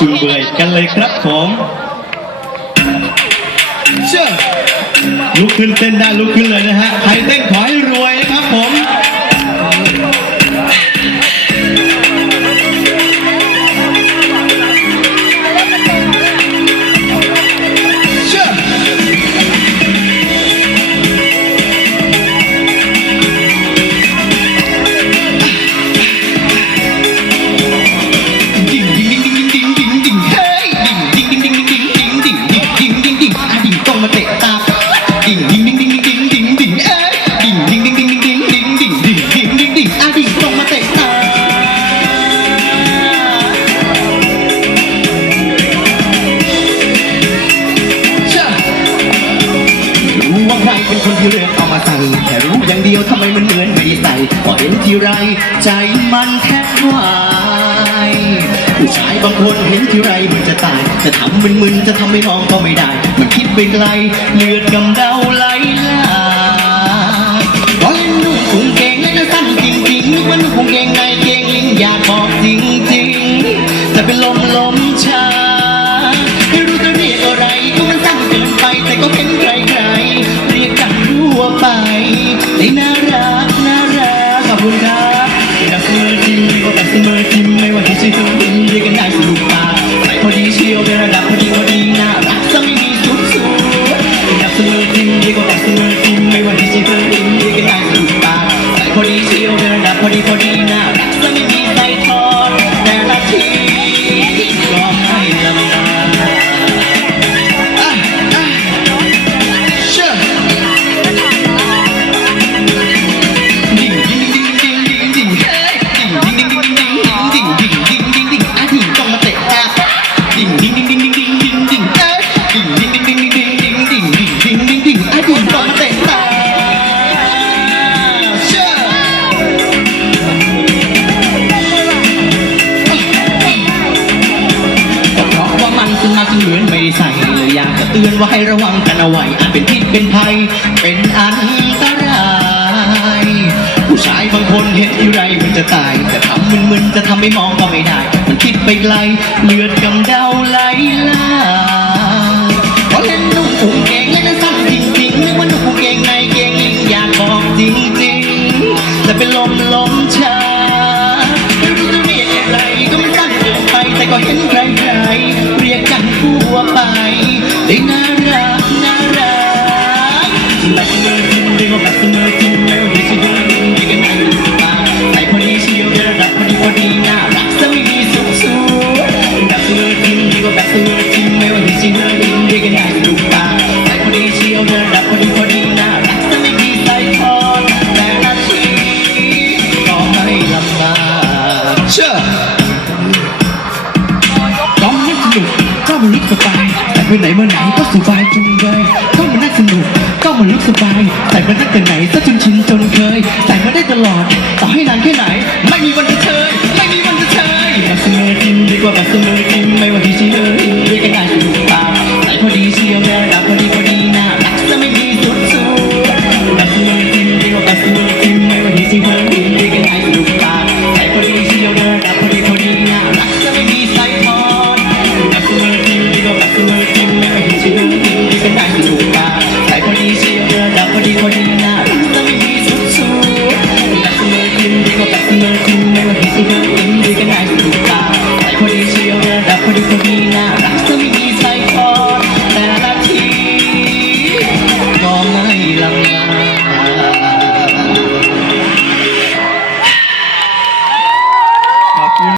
จุนเบื่อยกันเลยครับผมเชื่อลุกขึ้นเต้นได้ลุกขึ้นเลยนะฮะ ใครเต้นขอให้ ทีไร ใจมันแทบวายผู้ชายบางคนเห็นทีไรมันจะตาย จะทำมึนๆจะทำให้น้องก็ไม่ได้ มันคิดไปไกล เลือดกำเดาไหลหลากร้อยนุ่งคุงเกงและก็สั้นจริงๆนึกว่านุ่งคุงเกงในเกงลิงอยากบอกจริงๆแต่เป็นลม ตือนว่าให้ระวังกันเอาไว้อาจเป็นพิษเป็นภัย เป็นอันตราย ผู้ชายบางคนเห็นที่ไรมันจะตายจะทำมึนๆจะทำให้มองก็ไม่ได้ มันคิดไปไกลเลือดกำเดาไหลลาเพราะเล่นนุ่งผูกเกงและนั้นสั้นจริงๆนึกว่านุ่งผูกเกงในเกงลิงอยากบอกจริงๆแต่เป็นลมลมชาไม่รู้จะเรียกอะไรก็มันสั้นเกินไปแต่ก็เห็นใคร อร้องให้สนุกก็มันลุกสบายแต่ไปไหนมาไหนก็สบายจังเลยก็มันน่าสนุกก็มันลุกสบายแต่ไปตั้งแต่ไหนซะจนชินจนเคยแต่มาได้ตลอดต่อให้นานแค่ไหน ไม่มีวันจะเชยไม่มีวันจะเชยแบบเสมอจริงดีกว่าแบบเสมอ